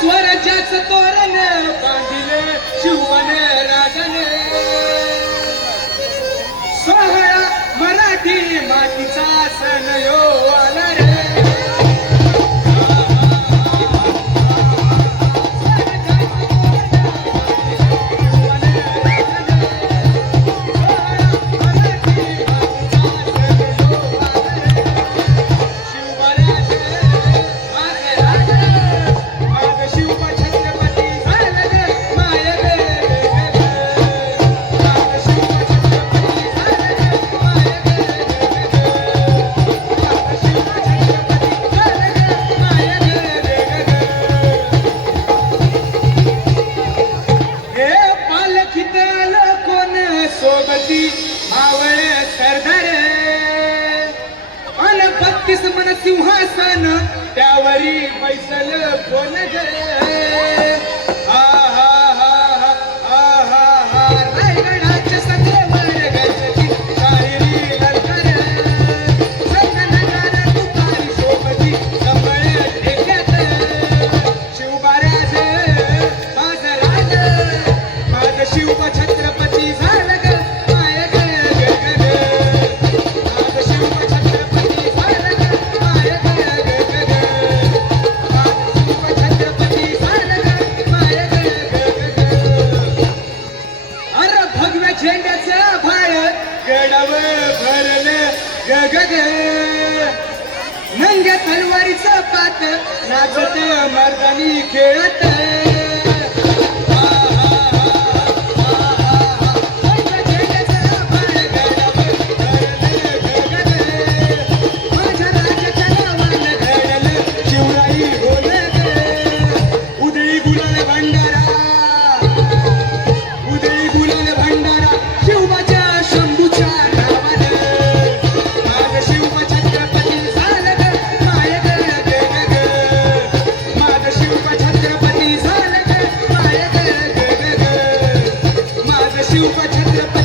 स्वराज्याचं तो भक्ती मावळ सरदार. अन बत्तीस मन सिंहासन त्यावरी बैसल कोण झेंड्याचं फळ गडव भरलं गगद नंग्या तलवारीचं पात नाचत मर्दानी खेळत. Imagine